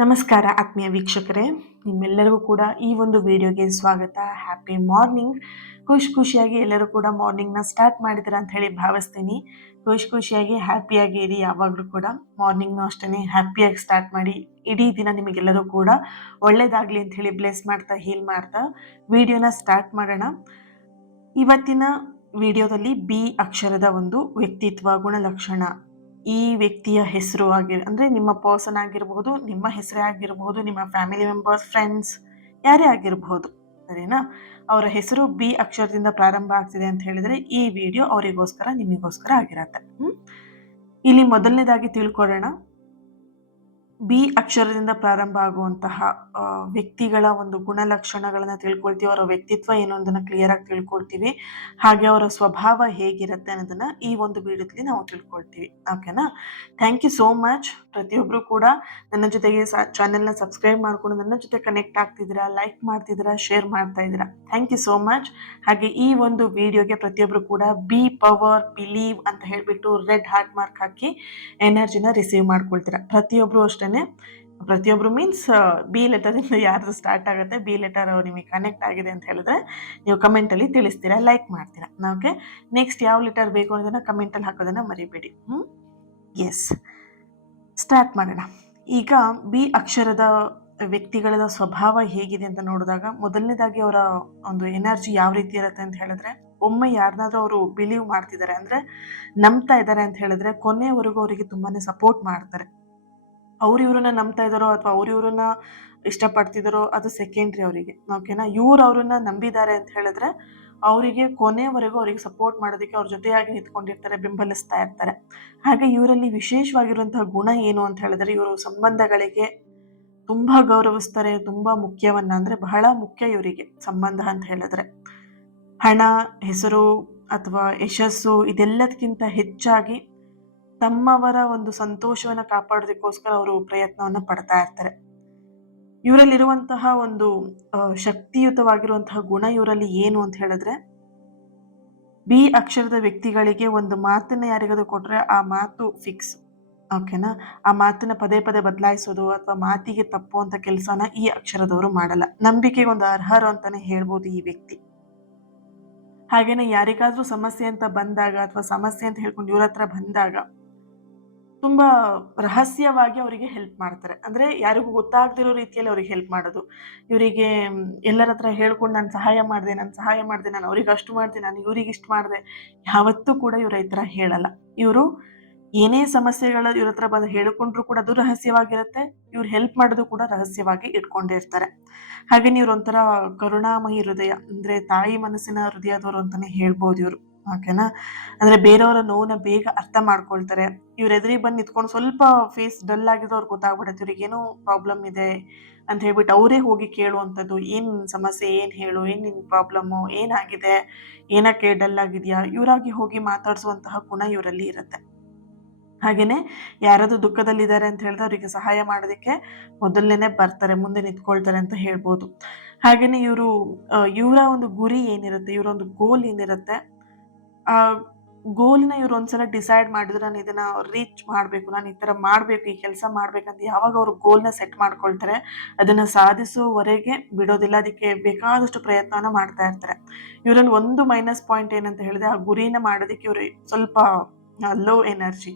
ನಮಸ್ಕಾರ ಆತ್ಮೀಯ ವೀಕ್ಷಕರೇ, ನಿಮ್ಮೆಲ್ಲರಿಗೂ ಕೂಡ ಈ ಒಂದು ವಿಡಿಯೋಗೆ ಸ್ವಾಗತ. Happy morning. ಖುಷಿಯಾಗಿ ಎಲ್ಲರೂ ಕೂಡ ಮಾರ್ನಿಂಗ್ನ ಸ್ಟಾರ್ಟ್ ಮಾಡಿದ್ದೀರಾ ಅಂತ ಹೇಳಿ ಭಾವಿಸ್ತೀನಿ. ಖುಷಿಯಾಗಿ ಹ್ಯಾಪಿಯಾಗಿ ಇರಿ. ಯಾವಾಗಲೂ ಕೂಡ ಮಾರ್ನಿಂಗ್ನು ಅಷ್ಟೇ ಹ್ಯಾಪಿಯಾಗಿ ಸ್ಟಾರ್ಟ್ ಮಾಡಿ. ಇಡೀ ದಿನ ನಿಮಗೆಲ್ಲರೂ ಕೂಡ ಒಳ್ಳೇದಾಗಲಿ ಅಂತ ಹೇಳಿ ಬ್ಲೆಸ್ ಮಾಡ್ತಾ ಹೀಲ್ ಮಾಡ್ತಾ ವಿಡಿಯೋನ ಸ್ಟಾರ್ಟ್ ಮಾಡೋಣ. ಇವತ್ತಿನ ವಿಡಿಯೋದಲ್ಲಿ ಬಿ ಅಕ್ಷರದ ಒಂದು ವ್ಯಕ್ತಿತ್ವ ಗುಣಲಕ್ಷಣ, ಈ ವ್ಯಕ್ತಿಯ ಹೆಸರು ಅಂದರೆ ನಿಮ್ಮ ಪರ್ಸನ್ ಆಗಿರಬಹುದು, ನಿಮ್ಮ ಹೆಸರೇ ಆಗಿರಬಹುದು, ನಿಮ್ಮ ಫ್ಯಾಮಿಲಿ ಮೆಂಬರ್ಸ್, ಫ್ರೆಂಡ್ಸ್, ಯಾರೇ ಆಗಿರಬಹುದು, ಸರಿನಾ? ಅವರ ಹೆಸರು ಬಿ ಅಕ್ಷರದಿಂದ ಪ್ರಾರಂಭ ಆಗ್ತಿದೆ ಅಂತ ಹೇಳಿದ್ರೆ ಈ ವಿಡಿಯೋ ಅವರಿಗೋಸ್ಕರ, ನಿಮಗೋಸ್ಕರ ಆಗಿರತ್ತೆ. ಇಲ್ಲಿ ಮೊದಲನೇದಾಗಿ ತಿಳ್ಕೊಳ್ಳೋಣ, ಬಿ ಅಕ್ಷರದಿಂದ ಪ್ರಾರಂಭ ಆಗುವಂತಹ ವ್ಯಕ್ತಿಗಳ ಒಂದು ಗುಣಲಕ್ಷಣಗಳನ್ನ ತಿಳ್ಕೊಳ್ತೀವಿ. ಅವರ ವ್ಯಕ್ತಿತ್ವ ಏನು ಅನ್ನೋದನ್ನ ಕ್ಲಿಯರ್ ಆಗಿ ತಿಳ್ಕೊಳ್ತೀವಿ. ಹಾಗೆ ಅವರ ಸ್ವಭಾವ ಹೇಗಿರುತ್ತೆ ಅನ್ನೋದನ್ನ ಈ ಒಂದು ವಿಡಿಯೋದಲ್ಲಿ ನಾವು ತಿಳ್ಕೊಳ್ತೀವಿ. ಓಕೆನಾ? Thank you so much. ಪ್ರತಿಯೊಬ್ರು ಕೂಡ ನನ್ನ ಜೊತೆಗೆ ಚಾನೆಲ್ನ ಸಬ್ಸ್ಕ್ರೈಬ್ ಮಾಡ್ಕೊಂಡು ನನ್ನ ಜೊತೆ ಕನೆಕ್ಟ್ ಆಗ್ತಿದ್ದೀರಾ, ಲೈಕ್ ಮಾಡ್ತಿದ್ದೀರಾ, ಶೇರ್ ಮಾಡ್ತಾ ಇದ್ದೀರಾ. Thank you so much. ಹಾಗೆ ಈ ಒಂದು ವಿಡಿಯೋಗೆ ಪ್ರತಿಯೊಬ್ರು ಕೂಡ ಬಿ ಪವರ್ ಬಿಲೀವ್ ಅಂತ ಹೇಳ್ಬಿಟ್ಟು ರೆಡ್ ಹಾರ್ಟ್ ಮಾರ್ಕ್ ಹಾಕಿ ಎನರ್ಜಿನ ರಿಸೀವ್ ಮಾಡ್ಕೊಳ್ತೀರಾ. ಪ್ರತಿಯೊಬ್ರು ಅಷ್ಟೇ, ಪ್ರತಿಯೊಬ್ರು ಮೀನ್ಸ್ ಬಿ ಲೆಟರಿಂದ ಯಾರ್ದು ಸ್ಟಾರ್ಟ್ ಆಗುತ್ತೆ, ಬಿ ಲೆಟರ್ ನಿಮಗೆ ಕನೆಕ್ಟ್ ಆಗಿದೆ ಅಂತ ಹೇಳಿದ್ರೆ ನೀವು ಕಮೆಂಟಲ್ಲಿ ತಿಳಿಸ್ತೀರಾ, ಲೈಕ್ ಮಾಡ್ತೀರಾ. ಓಕೆ, ನೆಕ್ಸ್ಟ್ ಯಾವ ಲೆಟರ್ ಬೇಕು ಅನ್ನೋದನ್ನ ಕಮೆಂಟಲ್ಲಿ ಹಾಕೋದನ್ನ ಮರಿಬೇಡಿ. ಎಸ್, ಸ್ಟಾರ್ಟ್ ಮಾಡೋಣ. ಈಗ ಬಿ ಅಕ್ಷರದ ವ್ಯಕ್ತಿಗಳ ಸ್ವಭಾವ ಹೇಗಿದೆ ಅಂತ ನೋಡಿದಾಗ, ಮೊದಲನೇದಾಗಿ ಅವರ ಒಂದು ಎನರ್ಜಿ ಯಾವ ರೀತಿ ಇರುತ್ತೆ ಅಂತ ಹೇಳಿದ್ರೆ, ಒಮ್ಮೆ ಯಾರನ್ನಾದ್ರೂ ಅವರು ಬಿಲೀವ್ ಮಾಡ್ತಿದ್ದಾರೆ ಅಂದ್ರೆ, ನಂಬ್ತಾ ಇದ್ದಾರೆ ಅಂತ ಹೇಳಿದ್ರೆ ಕೊನೆಯವರೆಗೂ ಅವರಿಗೆ ತುಂಬಾನೇ ಸಪೋರ್ಟ್ ಮಾಡ್ತಾರೆ. ಅವ್ರು ಇವ್ರನ್ನ ನಂಬ್ತಾ ಇದ್ದಾರೋ ಅಥವಾ ಅವ್ರು ಇವ್ರನ್ನ ಇಷ್ಟಪಡ್ತಿದ್ದಾರೋ ಅದು ಸೆಕೆಂಡ್ರಿ ಅವರಿಗೆ. ಓಕೆನಾ? ಇವ್ರು ಅವ್ರನ್ನ ನಂಬಿದ್ದಾರೆ ಅಂತ ಹೇಳಿದ್ರೆ ಅವರಿಗೆ ಕೊನೆಯವರೆಗೂ ಅವರಿಗೆ ಸಪೋರ್ಟ್ ಮಾಡೋದಕ್ಕೆ ಅವ್ರ ಜೊತೆಯಾಗಿ ನಿಂತ್ಕೊಂಡಿರ್ತಾರೆ, ಬೆಂಬಲಿಸ್ತಾ ಇರ್ತಾರೆ. ಹಾಗೆ ಇವರಲ್ಲಿ ವಿಶೇಷವಾಗಿರುವಂತಹ ಗುಣ ಏನು ಅಂತ ಹೇಳಿದ್ರೆ, ಇವರು ಸಂಬಂಧಗಳಿಗೆ ತುಂಬಾ ಗೌರವಿಸ್ತಾರೆ. ತುಂಬಾ ಮುಖ್ಯವನ್ನ ಅಂದ್ರೆ ಬಹಳ ಮುಖ್ಯ ಇವರಿಗೆ ಸಂಬಂಧ ಅಂತ ಹೇಳಿದ್ರೆ. ಹಣ, ಹೆಸರು ಅಥವಾ ಯಶಸ್ಸು ಇದೆಲ್ಲದಕ್ಕಿಂತ ಹೆಚ್ಚಾಗಿ ತಮ್ಮವರ ಒಂದು ಸಂತೋಷವನ್ನ ಕಾಪಾಡೋದಕ್ಕೋಸ್ಕರ ಅವರು ಪ್ರಯತ್ನವನ್ನ ಪಡ್ತಾ ಇರ್ತಾರೆ. ಇವರಲ್ಲಿರುವಂತಹ ಒಂದು ಶಕ್ತಿಯುತವಾಗಿರುವಂತಹ ಗುಣ ಇವರಲ್ಲಿ ಏನು ಅಂತ ಹೇಳಿದ್ರೆ, ಬಿ ಅಕ್ಷರದ ವ್ಯಕ್ತಿಗಳಿಗೆ ಒಂದು ಮಾತನ್ನ ಯಾರಿಗಾದ್ರೂ ಕೊಟ್ರೆ ಆ ಮಾತು ಫಿಕ್ಸ್. ಓಕೆನಾ? ಆ ಮಾತನ್ನ ಪದೇ ಪದೇ ಬದಲಾಯಿಸೋದು ಅಥವಾ ಮಾತಿಗೆ ತಪ್ಪುವಂತ ಕೆಲಸನ ಈ ಅಕ್ಷರದವರು ಮಾಡಲ್ಲ. ನಂಬಿಕೆಗೆ ಒಂದು ಅರ್ಹರು ಅಂತಾನೆ ಹೇಳ್ಬೋದು ಈ ವ್ಯಕ್ತಿ. ಹಾಗೇನೆ ಯಾರಿಗಾದ್ರೂ ಸಮಸ್ಯೆ ಅಂತ ಬಂದಾಗ ಅಥವಾ ಸಮಸ್ಯೆ ಅಂತ ಹೇಳ್ಕೊಂಡು ಇವ್ರ ಹತ್ರ ಬಂದಾಗ ತುಂಬಾ ರಹಸ್ಯವಾಗಿ ಅವರಿಗೆ ಹೆಲ್ಪ್ ಮಾಡ್ತಾರೆ. ಅಂದ್ರೆ ಯಾರಿಗೂ ಗೊತ್ತಾಗದಿರೋ ರೀತಿಯಲ್ಲಿ ಅವ್ರಿಗೆ ಹೆಲ್ಪ್ ಮಾಡೋದು. ಇವರಿಗೆ ಎಲ್ಲರ ಹತ್ರ ಹೇಳ್ಕೊಂಡು ನಾನು ಸಹಾಯ ಮಾಡಿದೆ, ನಾನು ಅವ್ರಿಗೆ ಅಷ್ಟು ಮಾಡಿದೆ, ನಾನು ಇವ್ರಿಗೆ ಇಷ್ಟು ಮಾಡಿದೆ, ಯಾವತ್ತೂ ಕೂಡ ಇವ್ರ ಈ ಥರ ಹೇಳಲ್ಲ. ಇವರು ಏನೇ ಸಮಸ್ಯೆಗಳ ಇವ್ರ ಹತ್ರ ಬಂದು ಹೇಳ್ಕೊಂಡ್ರು ಕೂಡ ಅದು ರಹಸ್ಯವಾಗಿರುತ್ತೆ. ಇವ್ರು ಹೆಲ್ಪ್ ಮಾಡೋದು ಕೂಡ ರಹಸ್ಯವಾಗಿ ಇಟ್ಕೊಂಡಿರ್ತಾರೆ. ಹಾಗೆ ಇವ್ರು ಒಂಥರ ಕರುಣಾಮಯಿ ಹೃದಯ, ಅಂದ್ರೆ ತಾಯಿ ಮನಸ್ಸಿನ ಹೃದಯದವರು ಅಂತಾನೆ ಹೇಳ್ಬೋದು ಇವರು. ಓಕೆನಾ? ಅಂದ್ರೆ ಬೇರೆಯವರ ನೋವನ್ನ ಬೇಗ ಅರ್ಥ ಮಾಡ್ಕೊಳ್ತಾರೆ. ಇವ್ರ ಎದುರಿಗೆ ಬಂದು ನಿಂತ್ಕೊಂಡು ಸ್ವಲ್ಪ ಫೇಸ್ ಡಲ್ ಆಗಿದ್ರು ಅವ್ರಿಗೆ ಗೊತ್ತಾಗ್ಬಿಡುತ್ತೆ ಇವ್ರಿಗೆ ಏನೋ ಪ್ರಾಬ್ಲಮ್ ಇದೆ ಅಂತ ಹೇಳ್ಬಿಟ್ಟು ಅವರೇ ಹೋಗಿ ಕೇಳುವಂಥದ್ದು. ಏನ್ ಸಮಸ್ಯೆ, ಏನ್ ಹೇಳು, ಏನ್ ನಿನ್ ಪ್ರಾಬ್ಲಮ್ಮು, ಏನಾಗಿದೆ, ಏನಕ್ಕೆ ಡಲ್ ಆಗಿದ್ಯಾ, ಇವರಾಗಿ ಹೋಗಿ ಮಾತಾಡಿಸುವಂತಹ ಗುಣ ಇವರಲ್ಲಿ ಇರುತ್ತೆ. ಹಾಗೇನೆ ಯಾರಾದ್ರೂ ದುಃಖದಲ್ಲಿದ್ದಾರೆ ಅಂತ ಹೇಳಿದ್ರೆ ಅವರಿಗೆ ಸಹಾಯ ಮಾಡೋದಕ್ಕೆ ಮೊದಲನೇ ಬರ್ತಾರೆ, ಮುಂದೆ ನಿಂತ್ಕೊಳ್ತಾರೆ ಅಂತ ಹೇಳ್ಬೋದು. ಹಾಗೇನೆ ಇವರ ಒಂದು ಗುರಿ ಏನಿರುತ್ತೆ, ಇವರ ಒಂದು ಗೋಲ್ ಏನಿರುತ್ತೆ, ಆ ಗೋಲ್ನ ಇವ್ರು ಒಂದ್ಸಲ ಡಿಸೈಡ್ ಮಾಡಿದ್ರೆ ನಾನು ಇದನ್ನ ರೀಚ್ ಮಾಡ್ಬೇಕು, ನಾನು ಈ ತರ ಮಾಡ್ಬೇಕು, ಈ ಕೆಲಸ ಮಾಡ್ಬೇಕಂತ ಯಾವಾಗ ಅವ್ರು ಗೋಲ್ನ ಸೆಟ್ ಮಾಡ್ಕೊಳ್ತಾರೆ ಅದನ್ನ ಸಾಧಿಸುವವರೆಗೆ ಬಿಡೋದಿಲ್ಲ. ಅದಕ್ಕೆ ಬೇಕಾದಷ್ಟು ಪ್ರಯತ್ನವನ್ನ ಮಾಡ್ತಾ ಇರ್ತಾರೆ. ಇವರಲ್ಲಿ ಒಂದು ಮೈನಸ್ ಪಾಯಿಂಟ್ ಏನಂತ ಹೇಳಿದ್ರೆ, ಆ ಗುರಿನ ಮಾಡೋದಕ್ಕೆ ಇವ್ರು ಸ್ವಲ್ಪ ಲೋ ಎನರ್ಜಿ.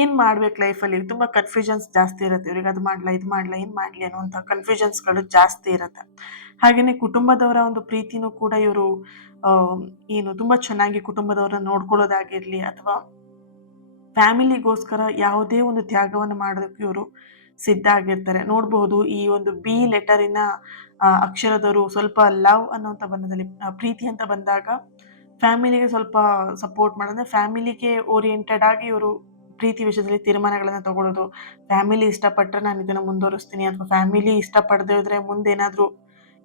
ಏನ್ ಮಾಡ್ಬೇಕು ಲೈಫಲ್ಲಿ, ತುಂಬಾ ಕನ್ಫ್ಯೂಷನ್ಸ್ ಜಾಸ್ತಿ ಇರುತ್ತೆ ಇವ್ರಿಗೆ. ಅದು ಮಾಡ್ಲಾ, ಇದು ಮಾಡ್ಲಾ, ಏನ್ ಮಾಡ್ಲಿ ಅನ್ನುವಂಥ ಕನ್ಫ್ಯೂಷನ್ಸ್ಗಳು ಜಾಸ್ತಿ ಇರುತ್ತೆ. ಹಾಗೇನೆ ಕುಟುಂಬದವರ ಒಂದು ಪ್ರೀತಿನೂ ಕೂಡ ಇವರು ಏನು ತುಂಬಾ ಚೆನ್ನಾಗಿ ಕುಟುಂಬದವರನ್ನ ನೋಡ್ಕೊಳ್ಳೋದಾಗಿರ್ಲಿ ಅಥವಾ ಫ್ಯಾಮಿಲಿಗೋಸ್ಕರ ಯಾವುದೇ ಒಂದು ತ್ಯಾಗವನ್ನು ಮಾಡೋದಕ್ಕೆ ಇವರು ಸಿದ್ಧ ಆಗಿರ್ತಾರೆ. ನೋಡಬಹುದು ಈ ಒಂದು ಬಿ ಲೆಟರಿನ ಅಕ್ಷರದವರು ಸ್ವಲ್ಪ ಲವ್ ಅನ್ನೋಂಥ ಬಣ್ಣದಲ್ಲಿ, ಪ್ರೀತಿ ಅಂತ ಬಂದಾಗ ಫ್ಯಾಮಿಲಿಗೆ ಸ್ವಲ್ಪ ಸಪೋರ್ಟ್ ಮಾಡೋದ್ರೆ ಫ್ಯಾಮಿಲಿಗೆ ಓರಿಯೆಂಟೆಡ್ ಆಗಿ ಇವರು ಪ್ರೀತಿ ವಿಷಯದಲ್ಲಿ ತೀರ್ಮಾನಗಳನ್ನ ತಗೊಳ್ಳೋದು. ಫ್ಯಾಮಿಲಿ ಇಷ್ಟಪಟ್ಟರೆ ನಾನು ಇದನ್ನ ಮುಂದುವರಿಸ್ತೀನಿ ಅಥವಾ ಫ್ಯಾಮಿಲಿ ಇಷ್ಟಪಡದೇ ಇದ್ರೆ ಮುಂದೇನಾದ್ರೂ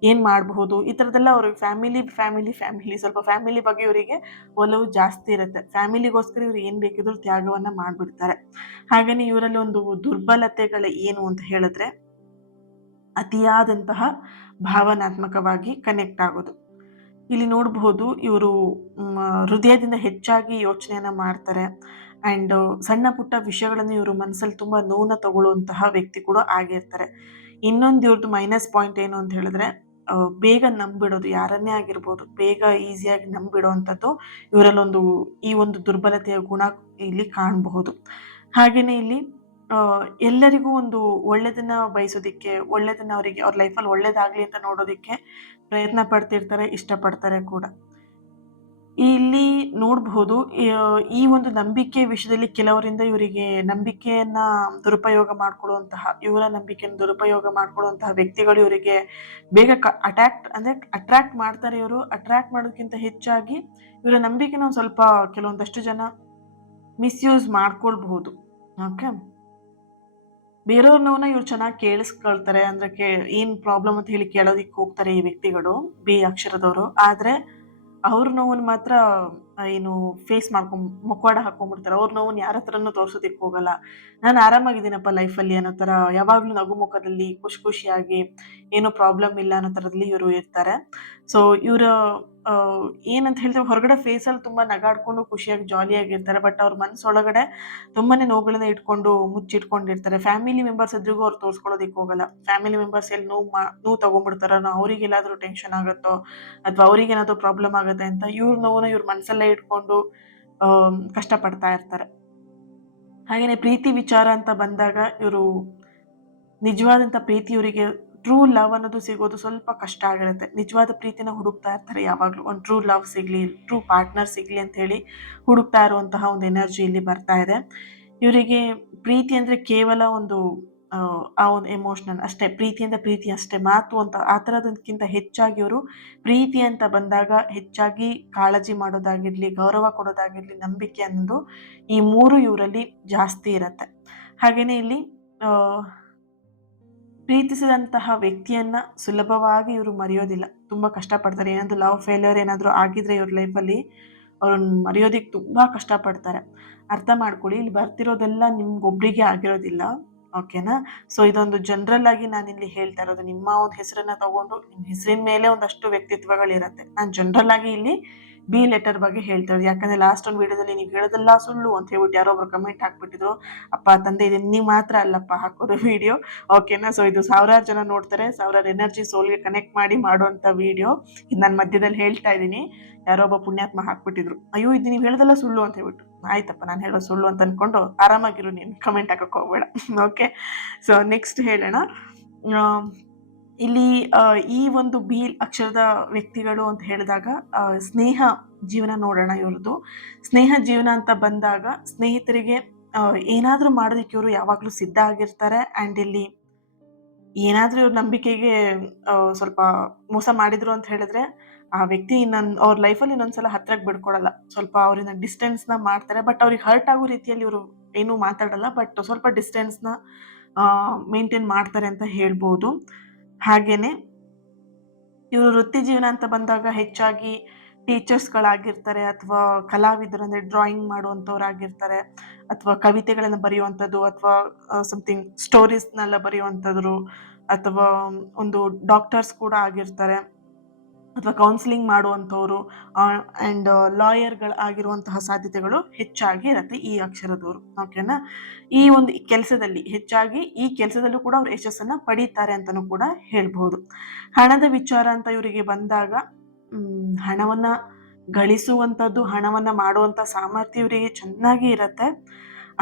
ಏನ್ ಮಾಡಬಹುದು, ಈ ಥರದ್ದೆಲ್ಲ ಅವ್ರಿಗೆ ಫ್ಯಾಮಿಲಿ ಸ್ವಲ್ಪ ಫ್ಯಾಮಿಲಿ ಬಗ್ಗೆ ಇವರಿಗೆ ಒಲವು ಜಾಸ್ತಿ ಇರುತ್ತೆ. ಫ್ಯಾಮಿಲಿಗೋಸ್ಕರ ಇವ್ರು ಏನ್ ಬೇಕಿದ್ರು ತ್ಯಾಗವನ್ನ ಮಾಡ್ಬಿಡ್ತಾರೆ. ಹಾಗೇನೆ ಇವರಲ್ಲಿ ಒಂದು ದುರ್ಬಲತೆಗಳು ಏನು ಅಂತ ಹೇಳಿದ್ರೆ, ಅತಿಯಾದಂತಹ ಭಾವನಾತ್ಮಕವಾಗಿ ಕನೆಕ್ಟ್ ಆಗೋದು. ಇಲ್ಲಿ ನೋಡಬಹುದು ಇವರು ಹೃದಯದಿಂದ ಹೆಚ್ಚಾಗಿ ಯೋಚನೆಯನ್ನ ಮಾಡ್ತಾರೆ. ಅಂಡ್ ಸಣ್ಣ ಪುಟ್ಟ ವಿಷಯಗಳನ್ನು ಇವರು ಮನಸ್ಸಲ್ಲಿ ತುಂಬಾ ನೋವನ್ನ ತಗೊಳ್ಳುವಂತಹ ವ್ಯಕ್ತಿ ಕೂಡ ಆಗಿರ್ತಾರೆ. ಇನ್ನೊಂದು ಇವ್ರದ್ದು ಮೈನಸ್ ಪಾಯಿಂಟ್ ಏನು ಅಂತ ಹೇಳಿದ್ರೆ ಬೇಗ ನಂಬಿಡೋದು, ಯಾರನ್ನೇ ಆಗಿರ್ಬೋದು ಬೇಗ ಈಸಿಯಾಗಿ ನಂಬಿಡುವಂಥದ್ದು ಇವರಲ್ಲೊಂದು ಈ ಒಂದು ದುರ್ಬಲತೆಯ ಗುಣ ಇಲ್ಲಿ ಕಾಣಬಹುದು. ಹಾಗೆಯೇ ಇಲ್ಲಿ ಎಲ್ಲರಿಗೂ ಒಂದು ಒಳ್ಳೆಯದನ್ನ ಬಯಸೋದಕ್ಕೆ, ಒಳ್ಳೆಯದನ್ನ ಅವರಿಗೆ ಅವ್ರ ಲೈಫಲ್ಲಿ ಒಳ್ಳೇದಾಗಲಿ ಅಂತ ನೋಡೋದಕ್ಕೆ ಪ್ರಯತ್ನ ಪಡ್ತಿರ್ತಾರೆ, ಇಷ್ಟಪಡ್ತಾರೆ ಕೂಡ. ಇಲ್ಲಿ ನೋಡಬಹುದು ಈ ಒಂದು ನಂಬಿಕೆ ವಿಷಯದಲ್ಲಿ ಕೆಲವರಿಂದ ಇವರಿಗೆ ನಂಬಿಕೆಯನ್ನ ದುರುಪಯೋಗ ಮಾಡ್ಕೊಳ್ಳುವಂತಹ, ಇವರ ನಂಬಿಕೆಯನ್ನು ದುರುಪಯೋಗ ಮಾಡ್ಕೊಳ್ಳುವಂತಹ ವ್ಯಕ್ತಿಗಳು ಇವರಿಗೆ ಬೇಗ ಅಟ್ರಾಕ್ಟ್ ಮಾಡ್ತಾರೆ. ಇವರು ಅಟ್ರಾಕ್ಟ್ ಮಾಡೋದಕ್ಕಿಂತ ಹೆಚ್ಚಾಗಿ ಇವರ ನಂಬಿಕೆನ ಒಂದು ಸ್ವಲ್ಪ ಕೆಲವೊಂದಷ್ಟು ಜನ ಮಿಸ್ಯೂಸ್ ಮಾಡ್ಕೊಳ್ಬಹುದು. ಓಕೆ, ಬೇರೆಯವ್ರ ನೋವನ್ನ ಇವ್ರು ಚೆನ್ನಾಗಿ ಕೇಳಿಸ್ಕೊಳ್ತಾರೆ, ಅಂದ್ರೆ ಏನ್ ಪ್ರಾಬ್ಲಮ್ ಅಂತ ಹೇಳಿ ಕೇಳೋದಿಕ್ಕೆ ಹೋಗ್ತಾರೆ ಈ ವ್ಯಕ್ತಿಗಳು, ಬಿ ಅಕ್ಷರದವರು. ಆದ್ರೆ ಅವ್ರ ನೋವನ್ನು ಮಾತ್ರ ಏನು ಫೇಸ್ ಮುಖವಾಡ ಹಾಕೊಂಡ್ಬಿಡ್ತಾರೆ. ಅವ್ರ ನೋವನ್ನು ಯಾರ ಹತ್ರನೂ ತೋರ್ಸೋದಿಕ್ಕೆ ಹೋಗಲ್ಲ. ನಾನು ಆರಾಮಾಗಿದ್ದೀನಪ್ಪ ಲೈಫಲ್ಲಿ ಅನ್ನೋ ಥರ, ಯಾವಾಗಲೂ ನಗು ಮುಖದಲ್ಲಿ ಖುಷಿಯಾಗಿ ಏನೂ ಪ್ರಾಬ್ಲಮ್ ಇಲ್ಲ ಅನ್ನೋ ಥರದಲ್ಲಿ ಇವರು ಇರ್ತಾರೆ. ಸೊ ಇವರ ಏನಂತ ಹೇಳಿದ್ರೆ ಹೊರಗಡೆ ಫೇಸಲ್ಲಿ ತುಂಬ ನಗಾಡ್ಕೊಂಡು ಖುಷಿಯಾಗಿ ಜಾಲಿಯಾಗಿರ್ತಾರೆ. ಬಟ್ ಅವ್ರ ಮನಸ್ಸೊಳಗಡೆ ತುಂಬಾನೇ ನೋವುಗಳನ್ನ ಮುಚ್ಚಿಟ್ಕೊಂಡಿರ್ತಾರೆ. ಫ್ಯಾಮಿಲಿ ಮೆಂಬರ್ಸ್ ಎದುರಿಗೂ ಅವ್ರು ತೋರಿಸ್ಕೊಳ್ಳೋದಿಕ್ಕೆ ಹೋಗಲ್ಲ. ಫ್ಯಾಮಿಲಿ ಮೆಂಬರ್ಸ್ ಎಲ್ಲಿ ನೋವು ತಗೊಂಡ್ಬಿಡ್ತಾರೋ, ಅವ್ರಿಗೆಲ್ಲಾದರೂ ಟೆನ್ಷನ್ ಆಗುತ್ತೋ ಅಥವಾ ಅವ್ರಿಗೇನಾದರೂ ಪ್ರಾಬ್ಲಮ್ ಆಗುತ್ತೆ ಅಂತ ಇವ್ರ ನೋವನ್ನ ಇವ್ರ ಮನಸ್ಸಲ್ಲೇ ಇಟ್ಕೊಂಡು ಕಷ್ಟಪಡ್ತಾ ಇರ್ತಾರೆ. ಹಾಗೆಯೇ ಪ್ರೀತಿ ವಿಚಾರ ಅಂತ ಬಂದಾಗ ಇವರು ನಿಜವಾದಂಥ ಪ್ರೀತಿ, ಇವರಿಗೆ ಟ್ರೂ ಲವ್ ಅನ್ನೋದು ಸಿಗೋದು ಸ್ವಲ್ಪ ಕಷ್ಟ ಆಗಿರುತ್ತೆ. ನಿಜವಾದ ಪ್ರೀತಿನ ಹುಡುಕ್ತಾ ಇರ್ತಾರೆ ಯಾವಾಗಲೂ. ಒಂದು ಟ್ರೂ ಲವ್ ಸಿಗಲಿ, ಟ್ರೂ ಪಾರ್ಟ್ನರ್ ಸಿಗಲಿ ಅಂತ ಹೇಳಿ ಹುಡುಕ್ತಾ ಇರುವಂತಹ ಒಂದು ಎನರ್ಜಿ ಇಲ್ಲಿ ಬರ್ತಾ ಇದೆ. ಇವರಿಗೆ ಪ್ರೀತಿ ಅಂದರೆ ಕೇವಲ ಒಂದು ಆ ಒಂದು ಎಮೋಷನಲ್ ಅಷ್ಟೇ, ಪ್ರೀತಿಯಿಂದ ಪ್ರೀತಿ ಅಷ್ಟೇ, ಮಾತು ಅಂತ ಆ ಥರದಕ್ಕಿಂತ ಹೆಚ್ಚಾಗಿ ಇವರು ಪ್ರೀತಿ ಅಂತ ಬಂದಾಗ ಹೆಚ್ಚಾಗಿ ಕಾಳಜಿ ಮಾಡೋದಾಗಿರಲಿ, ಗೌರವ ಕೊಡೋದಾಗಿರಲಿ, ನಂಬಿಕೆ ಅನ್ನೋದು ಈ ಮೂರು ಇವರಲ್ಲಿ ಜಾಸ್ತಿ ಇರುತ್ತೆ. ಹಾಗೆಯೇ ಇಲ್ಲಿ ಪ್ರೀತಿಸಿದಂತಹ ವ್ಯಕ್ತಿಯನ್ನ ಸುಲಭವಾಗಿ ಇವರು ಮರೆಯೋದಿಲ್ಲ. ತುಂಬ ಕಷ್ಟಪಡ್ತಾರೆ. ಏನಾದರೂ ಲವ್ ಫೇಲ್ಯೂರ್ ಏನಾದರೂ ಆಗಿದ್ರೆ ಇವ್ರ ಲೈಫಲ್ಲಿ ಅವ್ರನ್ನ ಮರೆಯೋದಿಕ್ಕೆ ತುಂಬ ಕಷ್ಟಪಡ್ತಾರೆ. ಅರ್ಥ ಮಾಡ್ಕೊಳ್ಳಿ, ಇಲ್ಲಿ ಬರ್ತಿರೋದೆಲ್ಲ ನಿಮ್ಗೊಬ್ರಿಗೆ ಆಗಿರೋದಿಲ್ಲ. ಓಕೆನಾ? ಸೊ ಇದೊಂದು ಜನರಲ್ ಆಗಿ ನಾನಿಲ್ಲಿ ಹೇಳ್ತಾ ಇರೋದು. ನಿಮ್ಮ ಒಂದು ಹೆಸರನ್ನ ತಗೊಂಡು ನಿಮ್ಮ ಹೆಸರಿನ ಮೇಲೆ ಒಂದಷ್ಟು ವ್ಯಕ್ತಿತ್ವಗಳಿರುತ್ತೆ. ನಾನು ಜನರಲ್ ಆಗಿ ಇಲ್ಲಿ ಬಿ ಲೆಟರ್ ಬಗ್ಗೆ ಹೇಳ್ತಾ ಇರೋದು. ಯಾಕಂದ್ರೆ ಲಾಸ್ಟ್ ಒಂದು ವಿಡಿಯೋದಲ್ಲಿ ನೀವು ಹೇಳೋದೆಲ್ಲ ಸುಳ್ಳು ಅಂತ ಹೇಳ್ಬಿಟ್ಟು ಯಾರೋ ಒಬ್ರು ಕಮೆಂಟ್ ಹಾಕ್ಬಿಟ್ಟಿದ್ರು. ಅಪ್ಪ ತಂದೆ, ಇದು ನೀವು ಮಾತ್ರ ಅಲ್ಲಪ್ಪ ಹಾಕೋದು ವಿಡಿಯೋ. ಓಕೆನಾ? ಸೊ ಇದು ಸಾವಿರಾರು ಜನ ನೋಡ್ತಾರೆ, ಸಾವಿರಾರು ಎನರ್ಜಿ ಸೋಲ್ಗೆ ಕನೆಕ್ಟ್ ಮಾಡಿ ಮಾಡುವಂಥ ವಿಡಿಯೋ. ಇದು ನಾನು ಮಧ್ಯದಲ್ಲಿ ಹೇಳ್ತಾ ಇದ್ದೀನಿ. ಯಾರೋ ಒಬ್ಬ ಪುಣ್ಯಾತ್ಮ ಹಾಕ್ಬಿಟ್ಟಿದ್ರು, ಅಯ್ಯೋ ಇದು ನೀವು ಹೇಳೋದೆಲ್ಲ ಸುಳ್ಳು ಅಂತ ಹೇಳ್ಬಿಟ್ಟು. ಆಯ್ತಪ್ಪ, ನಾನು ಹೇಳೋದು ಸುಳ್ಳು ಅಂತ ಅನ್ಕೊಂಡು ಆರಾಮಾಗಿರು, ನೀನು ಕಮೆಂಟ್ ಹಾಕಕ್ಕೆ ಹೋಗ್ಬೇಡ. ಓಕೆ, ಸೊ ನೆಕ್ಸ್ಟ್ ಹೇಳೋಣ. ಇಲ್ಲಿ ಈ ಒಂದು ಬಿ ಅಕ್ಷರದ ವ್ಯಕ್ತಿಗಳು ಅಂತ ಹೇಳಿದಾಗ ಸ್ನೇಹ ಜೀವನ ನೋಡೋಣ. ಇವ್ರದ್ದು ಸ್ನೇಹ ಜೀವನ ಅಂತ ಬಂದಾಗ ಸ್ನೇಹಿತರಿಗೆ ಏನಾದರೂ ಮಾಡೋದಕ್ಕೆ ಇವರು ಯಾವಾಗಲೂ ಸಿದ್ಧ ಆಗಿರ್ತಾರೆ. ಆ್ಯಂಡ್ ಇಲ್ಲಿ ಏನಾದರೂ ಇವ್ರ ನಂಬಿಕೆಗೆ ಸ್ವಲ್ಪ ಮೋಸ ಮಾಡಿದ್ರು ಅಂತ ಹೇಳಿದ್ರೆ ಆ ವ್ಯಕ್ತಿ ಅವ್ರ ಲೈಫಲ್ಲಿ ಇನ್ನೊಂದ್ಸಲ ಹತ್ರಕ್ಕೆ ಬಿಡ್ಕೊಡಲ್ಲ. ಸ್ವಲ್ಪ ಅವರಿಂದ ಡಿಸ್ಟೆನ್ಸ್ನ ಮಾಡ್ತಾರೆ. ಬಟ್ ಅವ್ರಿಗೆ ಹರ್ಟ್ ಆಗೋ ರೀತಿಯಲ್ಲಿ ಇವರು ಏನೂ ಮಾತಾಡಲ್ಲ. ಬಟ್ ಸ್ವಲ್ಪ ಡಿಸ್ಟೆನ್ಸ್ನ ಮೇಂಟೈನ್ ಮಾಡ್ತಾರೆ ಅಂತ ಹೇಳ್ಬೋದು. ಹಾಗೇನೆ ಇವರು ವೃತ್ತಿ ಜೀವನ ಅಂತ ಬಂದಾಗ ಹೆಚ್ಚಾಗಿ ಟೀಚರ್ಸ್ಗಳಾಗಿರ್ತಾರೆ, ಅಥವಾ ಕಲಾವಿದರು ಅಂದರೆ ಡ್ರಾಯಿಂಗ್ ಮಾಡುವಂಥವ್ರಾಗಿರ್ತಾರೆ, ಅಥವಾ ಕವಿತೆಗಳನ್ನು ಬರೆಯುವಂಥದ್ದು, ಅಥವಾ ಸಮಥಿಂಗ್ ಸ್ಟೋರೀಸ್ನೆಲ್ಲ ಬರೆಯುವಂಥದ್ರು, ಅಥವಾ ಒಂದು ಡಾಕ್ಟರ್ಸ್ ಕೂಡ ಆಗಿರ್ತಾರೆ, ಅಥವಾ ಕೌನ್ಸಿಲಿಂಗ್ ಮಾಡುವಂಥವ್ರು, ಆ್ಯಂಡ್ ಲಾಯರ್ಗಳು ಆಗಿರುವಂತಹ ಸಾಧ್ಯತೆಗಳು ಹೆಚ್ಚಾಗಿ ಇರುತ್ತೆ ಈ ಅಕ್ಷರದವರು. ಓಕೆನಾ? ಈ ಒಂದು ಕೆಲಸದಲ್ಲಿ ಹೆಚ್ಚಾಗಿ ಈ ಕೆಲಸದಲ್ಲೂ ಕೂಡ ಅವ್ರು ಯಶಸ್ಸನ್ನು ಪಡೀತಾರೆ ಅಂತಲೂ ಕೂಡ ಹೇಳ್ಬೋದು. ಹಣದ ವಿಚಾರ ಅಂತ ಇವರಿಗೆ ಬಂದಾಗ ಹಣವನ್ನು ಗಳಿಸುವಂಥದ್ದು, ಹಣವನ್ನು ಮಾಡುವಂಥ ಸಾಮರ್ಥ್ಯ ಇವರಿಗೆ ಚೆನ್ನಾಗಿ ಇರುತ್ತೆ.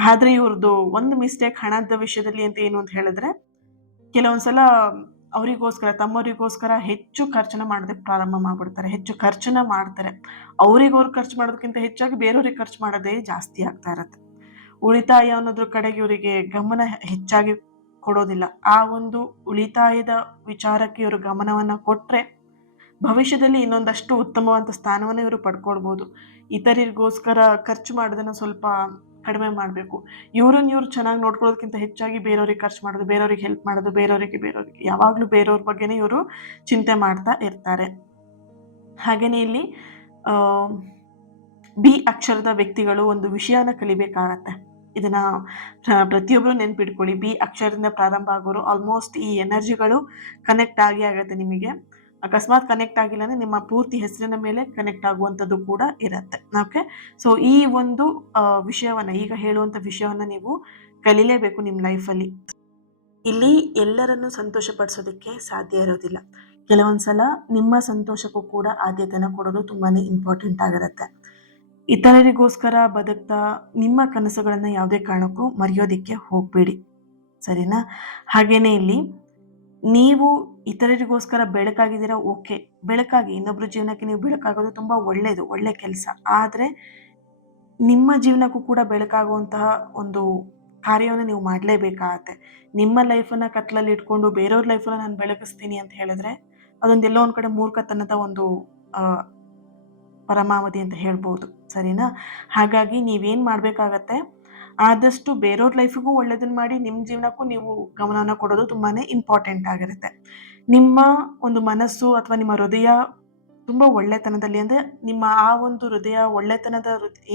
ಆದರೆ ಇವ್ರದ್ದು ಒಂದು ಮಿಸ್ಟೇಕ್ ಹಣದ ವಿಷಯದಲ್ಲಿ ಅಂತ ಏನು ಅಂತ ಹೇಳಿದ್ರೆ, ಕೆಲವೊಂದ್ಸಲ ಅವರಿಗೋಸ್ಕರ, ತಮ್ಮವರಿಗೋಸ್ಕರ ಹೆಚ್ಚು ಖರ್ಚನ್ನ ಮಾಡೋದಕ್ಕೆ ಪ್ರಾರಂಭ ಮಾಡ್ಬಿಡ್ತಾರೆ. ಹೆಚ್ಚು ಖರ್ಚನ್ನ ಮಾಡ್ತಾರೆ. ಅವ್ರು ಖರ್ಚು ಮಾಡೋದಕ್ಕಿಂತ ಹೆಚ್ಚಾಗಿ ಬೇರೆಯವ್ರಿಗೆ ಖರ್ಚು ಮಾಡೋದೇ ಜಾಸ್ತಿ ಆಗ್ತಾ ಇರುತ್ತೆ. ಉಳಿತಾಯ ಅನ್ನೋದ್ರ ಕಡೆಗೆ ಇವರಿಗೆ ಗಮನ ಹೆಚ್ಚಾಗಿ ಕೊಡೋದಿಲ್ಲ. ಆ ಒಂದು ಉಳಿತಾಯದ ವಿಚಾರಕ್ಕೆ ಇವರು ಗಮನವನ್ನು ಕೊಟ್ಟರೆ ಭವಿಷ್ಯದಲ್ಲಿ ಇನ್ನೊಂದಷ್ಟು ಉತ್ತಮವಾದ ಸ್ಥಾನವನ್ನು ಇವರು ಪಡ್ಕೊಳ್ಬೋದು. ಇತರರಿಗೋಸ್ಕರ ಖರ್ಚು ಮಾಡೋದನ್ನು ಸ್ವಲ್ಪ ಕಡಿಮೆ ಮಾಡಬೇಕು. ಇವ್ರು ಚೆನ್ನಾಗಿ ನೋಡ್ಕೊಳ್ಳೋದಕ್ಕಿಂತ ಹೆಚ್ಚಾಗಿ ಬೇರೆಯವ್ರಿಗೆ ಖರ್ಚು ಮಾಡೋದು, ಬೇರೆಯವ್ರಿಗೆ ಹೆಲ್ಪ್ ಮಾಡೋದು, ಬೇರೆಯವ್ರಿಗೆ ಯಾವಾಗಲೂ ಬೇರೆಯವ್ರ ಬಗ್ಗೆನೇ ಇವರು ಚಿಂತೆ ಮಾಡ್ತಾ ಇರ್ತಾರೆ. ಹಾಗೆಯೇ ಇಲ್ಲಿ ಬಿ ಅಕ್ಷರದ ವ್ಯಕ್ತಿಗಳು ಒಂದು ವಿಷಯನ ಕಲಿಬೇಕಾಗತ್ತೆ. ಇದನ್ನ ಪ್ರತಿಯೊಬ್ಬರು ನೆನ್ಪಿಟ್ಕೊಳ್ಳಿ. ಬಿ ಅಕ್ಷರದಿಂದ ಪ್ರಾರಂಭ ಆಗೋರು ಆಲ್ಮೋಸ್ಟ್ ಈ ಎನರ್ಜಿಗಳು ಕನೆಕ್ಟ್ ಆಗತ್ತೆ ನಿಮಗೆ. ಅಕಸ್ಮಾತ್ ಕನೆಕ್ಟ್ ಆಗಿಲ್ಲ ಅಂದರೆ ನಿಮ್ಮ ಪೂರ್ತಿ ಹೆಸರಿನ ಮೇಲೆ ಕನೆಕ್ಟ್ ಆಗುವಂಥದ್ದು ಕೂಡ ಇರುತ್ತೆ. ಓಕೆ, ಸೊ ಈ ಒಂದು ವಿಷಯವನ್ನು, ಈಗ ಹೇಳುವಂಥ ವಿಷಯವನ್ನು ನೀವು ಕಲೀಲೇಬೇಕು ನಿಮ್ಮ ಲೈಫಲ್ಲಿ. ಇಲ್ಲಿ ಎಲ್ಲರನ್ನು ಸಂತೋಷಪಡಿಸೋದಕ್ಕೆ ಸಾಧ್ಯ ಇರೋದಿಲ್ಲ. ಕೆಲವೊಂದು ಸಲ ನಿಮ್ಮ ಸಂತೋಷಕ್ಕೂ ಕೂಡ ಆದ್ಯತೆನ ಕೊಡೋದು ತುಂಬಾ ಇಂಪಾರ್ಟೆಂಟ್ ಆಗಿರುತ್ತೆ. ಇತರರಿಗೋಸ್ಕರ ಬದುಕ್ತಾ ನಿಮ್ಮ ಕನಸುಗಳನ್ನು ಯಾವುದೇ ಕಾರಣಕ್ಕೂ ಮರೆಯೋದಕ್ಕೆ ಹೋಗಬೇಡಿ, ಸರಿನಾ? ಹಾಗೇನೇ ಇಲ್ಲಿ ನೀವು ಇತರರಿಗೋಸ್ಕರ ಬೆಳಕಾಗಿದ್ದೀರಾ, ಓಕೆ, ಬೆಳಕಾಗಿ ಇನ್ನೊಬ್ಬರ ಜೀವನಕ್ಕೆ ನೀವು ಬೆಳಕಾಗೋದು ತುಂಬ ಒಳ್ಳೆಯದು, ಒಳ್ಳೆ ಕೆಲಸ. ಆದರೆ ನಿಮ್ಮ ಜೀವನಕ್ಕೂ ಕೂಡ ಬೆಳಕಾಗುವಂತಹ ಒಂದು ಕಾರ್ಯವನ್ನು ನೀವು ಮಾಡಲೇಬೇಕಾಗತ್ತೆ. ನಿಮ್ಮ ಲೈಫನ್ನು ಕತ್ಲಲ್ಲಿ ಇಟ್ಕೊಂಡು ಬೇರೆಯವ್ರ ಲೈಫನ್ನು ನಾನು ಬೆಳಗಿಸ್ತೀನಿ ಅಂತ ಹೇಳಿದ್ರೆ ಅದೊಂದೆಲ್ಲೋ ಒಂದು ಕಡೆ ಮೂರ್ಖತನದ ಒಂದು ಪರಮಾವಧಿ ಅಂತ ಹೇಳ್ಬೋದು, ಸರಿನಾ? ಹಾಗಾಗಿ ನೀವೇನು ಮಾಡಬೇಕಾಗತ್ತೆ, ಆದಷ್ಟು ಬೇರೆಯವ್ರ ಲೈಫಿಗೂ ಒಳ್ಳೇದನ್ನು ಮಾಡಿ ನಿಮ್ಮ ಜೀವನಕ್ಕೂ ನೀವು ಗಮನವನ್ನು ಕೊಡೋದು ತುಂಬಾ ಇಂಪಾರ್ಟೆಂಟ್ ಆಗಿರುತ್ತೆ. ನಿಮ್ಮ ಒಂದು ಮನಸ್ಸು ಅಥವಾ ನಿಮ್ಮ ಹೃದಯ ತುಂಬ ಒಳ್ಳೆತನದಲ್ಲಿ, ಅಂದರೆ ನಿಮ್ಮ ಆ ಒಂದು ಹೃದಯ ಒಳ್ಳೆತನದ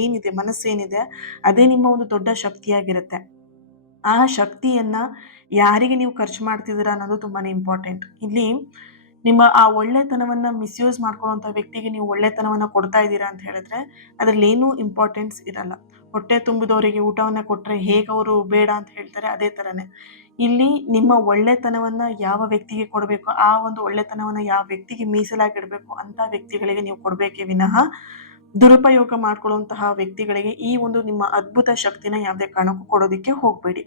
ಏನಿದೆ, ಮನಸ್ಸೇನಿದೆ, ಅದೇ ನಿಮ್ಮ ಒಂದು ದೊಡ್ಡ ಶಕ್ತಿಯಾಗಿರುತ್ತೆ. ಆ ಶಕ್ತಿಯನ್ನು ಯಾರಿಗೆ ನೀವು ಖರ್ಚು ಮಾಡ್ತಿದ್ದೀರಾ ಅನ್ನೋದು ತುಂಬಾ ಇಂಪಾರ್ಟೆಂಟ್. ಇಲ್ಲಿ ನಿಮ್ಮ ಆ ಒಳ್ಳೆತನವನ್ನು ಮಿಸ್ಯೂಸ್ ಮಾಡ್ಕೊಳ್ಳೋಂಥ ವ್ಯಕ್ತಿಗೆ ನೀವು ಒಳ್ಳೆತನವನ್ನು ಕೊಡ್ತಾ ಇದ್ದೀರಾ ಅಂತ ಹೇಳಿದ್ರೆ ಅದರಲ್ಲಿ ಏನೂ ಇಂಪಾರ್ಟೆನ್ಸ್ ಇರಲ್ಲ. ಹೊಟ್ಟೆ ತುಂಬಿದವರಿಗೆ ಊಟವನ್ನು ಕೊಟ್ಟರೆ ಹೇಗೆ ಅವರು ಬೇಡ ಅಂತ ಹೇಳ್ತಾರೆ, ಅದೇ ಥರನೇ ಇಲ್ಲಿ ನಿಮ್ಮ ಒಳ್ಳೆತನವನ್ನು ಯಾವ ವ್ಯಕ್ತಿಗೆ ಕೊಡಬೇಕು, ಆ ಒಂದು ಒಳ್ಳೆತನವನ್ನು ಯಾವ ವ್ಯಕ್ತಿಗೆ ಮೀಸಲಾಗಿಡಬೇಕು ಅಂಥ ವ್ಯಕ್ತಿಗಳಿಗೆ ನೀವು ಕೊಡಬೇಕೇ ವಿನಃ ದುರುಪಯೋಗ ಮಾಡ್ಕೊಳ್ಳುವಂತಹ ವ್ಯಕ್ತಿಗಳಿಗೆ ಈ ಒಂದು ನಿಮ್ಮ ಅದ್ಭುತ ಶಕ್ತಿನ ಯಾವುದೇ ಕಾರಣಕ್ಕೂ ಕೊಡೋದಕ್ಕೆ ಹೋಗಬೇಡಿ.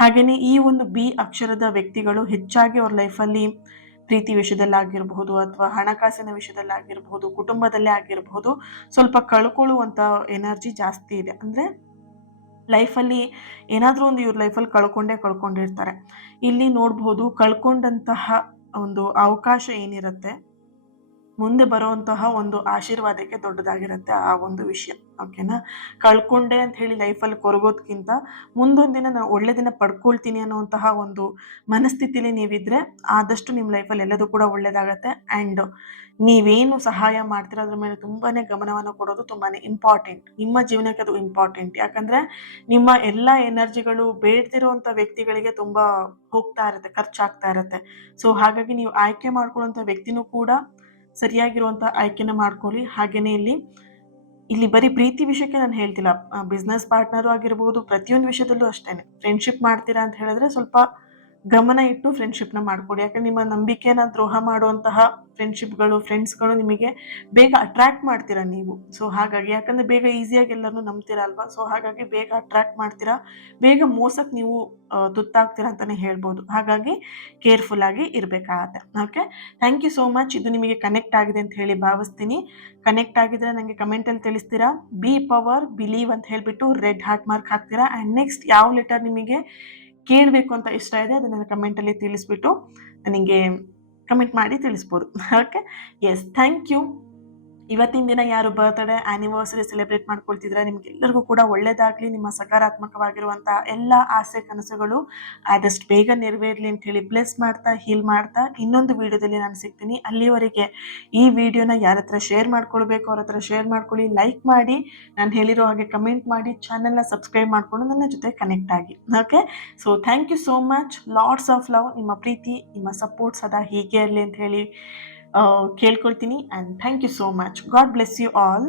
ಹಾಗೆಯೇ ಈ ಒಂದು ಬಿ ಅಕ್ಷರದ ವ್ಯಕ್ತಿಗಳು ಹೆಚ್ಚಾಗಿ ಅವ್ರ ಲೈಫಲ್ಲಿ ಪ್ರೀತಿ ವಿಷಯದಲ್ಲಾಗಿರಬಹುದು ಅಥವಾ ಹಣಕಾಸಿನ ವಿಷಯದಲ್ಲಾಗಿರಬಹುದು, ಕುಟುಂಬದಲ್ಲೇ ಆಗಿರಬಹುದು, ಸ್ವಲ್ಪ ಕಳ್ಕೊಳ್ಳುವಂಥ ಎನರ್ಜಿ ಜಾಸ್ತಿ ಇದೆ. ಅಂದರೆ ಲೈಫಲ್ಲಿ ಏನಾದರೂ ಒಂದು ಇವ್ರ ಲೈಫಲ್ಲಿ ಕಳ್ಕೊಂಡಿರ್ತಾರೆ. ಇಲ್ಲಿ ನೋಡ್ಬೋದು, ಕಳ್ಕೊಂಡಂತಹ ಒಂದು ಅವಕಾಶ ಏನಿರುತ್ತೆ ಮುಂದೆ ಬರುವಂತಹ ಒಂದು ಆಶೀರ್ವಾದಕ್ಕೆ ದೊಡ್ಡದಾಗಿರುತ್ತೆ ಆ ಒಂದು ವಿಷಯ, ಓಕೆನಾ? ಕಳ್ಕೊಂಡೆ ಅಂತ ಹೇಳಿ ಲೈಫಲ್ಲಿ ಕೊರಗೋದ್ಕಿಂತ ಮುಂದೊಂದು ದಿನ ನಾನು ಒಳ್ಳೆ ದಿನ ಪಡ್ಕೊಳ್ತೀನಿ ಅನ್ನೋಂತಹ ಒಂದು ಮನಸ್ಥಿತಿಲಿ ನೀವಿದ್ರೆ ಆದಷ್ಟು ನಿಮ್ಮ ಲೈಫಲ್ಲಿ ಎಲ್ಲದೂ ಕೂಡ ಒಳ್ಳೇದಾಗತ್ತೆ. ಆ್ಯಂಡ್ ನೀವೇನು ಸಹಾಯ ಮಾಡ್ತೀರ ಅದ್ರ ಮೇಲೆ ತುಂಬಾ ಗಮನವನ್ನು ಕೊಡೋದು ತುಂಬಾ ಇಂಪಾರ್ಟೆಂಟ್. ನಿಮ್ಮ ಜೀವನಕ್ಕೆ ಅದು ಇಂಪಾರ್ಟೆಂಟ್. ಯಾಕಂದರೆ ನಿಮ್ಮ ಎಲ್ಲ ಎನರ್ಜಿಗಳು ಬೇಡ್ತಿರೋವಂಥ ವ್ಯಕ್ತಿಗಳಿಗೆ ತುಂಬ ಹೋಗ್ತಾ ಇರುತ್ತೆ, ಖರ್ಚಾಗ್ತಾ ಇರುತ್ತೆ. ಸೊ ಹಾಗಾಗಿ ನೀವು ಆಯ್ಕೆ ಮಾಡ್ಕೊಳ್ಳೋಂಥ ವ್ಯಕ್ತಿನೂ ಕೂಡ ಸರಿಯಾಗಿರುವಂಥ ಆಯ್ಕೆನ ಮಾಡ್ಕೊಳ್ಳಿ. ಹಾಗೆಯೇ ಇಲ್ಲಿ ಬರೀ ಪ್ರೀತಿ ವಿಷಯಕ್ಕೆ ನಾನು ಹೇಳ್ತಿಲ್ಲ, ಬಿಸ್ನೆಸ್ ಪಾರ್ಟ್ನರು ಆಗಿರ್ಬೋದು, ಪ್ರತಿಯೊಂದು ವಿಷಯದಲ್ಲೂ ಅಷ್ಟೇ. ಫ್ರೆಂಡ್ಶಿಪ್ ಮಾಡ್ತೀರಾ ಅಂತ ಹೇಳಿದ್ರೆ ಸ್ವಲ್ಪ ಗಮನ ಇಟ್ಟು ಫ್ರೆಂಡ್ಶಿಪ್ನ ಮಾಡ್ಕೊಡಿ. ಯಾಕಂದ್ರೆ ನಿಮ್ಮ ನಂಬಿಕೆನ ದ್ರೋಹ ಮಾಡುವಂತಹ ಫ್ರೆಂಡ್ಸ್ಗಳು ನಿಮಗೆ ಬೇಗ ಅಟ್ರಾಕ್ಟ್ ಮಾಡ್ತೀರಾ ನೀವು. ಸೊ ಹಾಗಾಗಿ ಯಾಕಂದರೆ ಬೇಗ ಈಸಿಯಾಗಿ ಎಲ್ಲರನ್ನೂ ನಂಬ್ತೀರಾ ಅಲ್ವಾ? ಸೊ ಹಾಗಾಗಿ ಬೇಗ ಅಟ್ರಾಕ್ಟ್ ಮಾಡ್ತೀರಾ, ಬೇಗ ಮೋಸಕ್ಕೆ ನೀವು ತುತ್ತಾಗ್ತೀರಾ ಅಂತಲೇ ಹೇಳ್ಬೋದು. ಹಾಗಾಗಿ ಕೇರ್ಫುಲ್ ಆಗಿ ಇರಬೇಕಾಗತ್ತೆ. Okay, thank you so much. ಇದು ನಿಮಗೆ ಕನೆಕ್ಟ್ ಆಗಿದೆ ಅಂತ ಹೇಳಿ ಭಾವಿಸ್ತೀನಿ. ಕನೆಕ್ಟ್ ಆಗಿದ್ರೆ ನನಗೆ ಕಮೆಂಟಲ್ಲಿ ತಿಳಿಸ್ತೀರಾ. ಬಿ ಪವರ್ ಬಿಲೀವ್ ಅಂತ ಹೇಳಿಬಿಟ್ಟು ರೆಡ್ ಹಾರ್ಟ್ ಮಾರ್ಕ್ ಹಾಕ್ತೀರಾ. ಆ್ಯಂಡ್ ನೆಕ್ಸ್ಟ್ ಯಾವ ಲೆಟರ್ ನಿಮಗೆ ಕೇಳಬೇಕು ಅಂತ ಇಷ್ಟ ಇದೆ ಅದನ್ನು ಕಮೆಂಟಲ್ಲಿ ತಿಳಿಸ್ಬಿಟ್ಟು ನನಗೆ ಕಮೆಂಟ್ ಮಾಡಿ ತಿಳಿಸ್ಬೋದು. Okay, yes, thank you. ಇವತ್ತಿನ ದಿನ ಯಾರು ಬರ್ತ್ಡೇ ಆ್ಯನಿವರ್ಸರಿ ಸೆಲೆಬ್ರೇಟ್ ಮಾಡ್ಕೊಳ್ತಿದ್ರೆ ನಿಮಗೆಲ್ಲರಿಗೂ ಕೂಡ ಒಳ್ಳೆಯದಾಗಲಿ. ನಿಮ್ಮ ಸಕಾರಾತ್ಮಕವಾಗಿರುವಂಥ ಎಲ್ಲ ಆಸೆ ಕನಸುಗಳು ಆದಷ್ಟು ಬೇಗ ನೆರವೇರಲಿ ಅಂತ ಹೇಳಿ ಬ್ಲೆಸ್ ಮಾಡ್ತಾ, ಹೀಲ್ ಮಾಡ್ತಾ ಇನ್ನೊಂದು ವಿಡಿಯೋದಲ್ಲಿ ನಾನು ಸಿಗ್ತೀನಿ. ಅಲ್ಲಿವರೆಗೆ ಈ ವಿಡಿಯೋನ ಯಾರ ಹತ್ರ ಶೇರ್ ಮಾಡ್ಕೊಳ್ಬೇಕು ಅವ್ರ ಹತ್ರ ಶೇರ್ ಮಾಡ್ಕೊಳ್ಳಿ, ಲೈಕ್ ಮಾಡಿ, ನಾನು ಹೇಳಿರೋ ಹಾಗೆ ಕಮೆಂಟ್ ಮಾಡಿ, ಚಾನಲ್ನ ಸಬ್ಸ್ಕ್ರೈಬ್ ಮಾಡಿಕೊಂಡು ನನ್ನ ಜೊತೆ ಕನೆಕ್ಟ್ ಆಗಿ. Okay, so thank you so much. Lots of love. ನಿಮ್ಮ ಪ್ರೀತಿ, ನಿಮ್ಮ ಸಪೋರ್ಟ್ ಸದಾ ಹೀಗೆ ಇರಲಿ ಅಂತ ಹೇಳಿ ಕೇಳ್ಕೊಳ್ತೀನಿ. And thank you so much. God bless you all.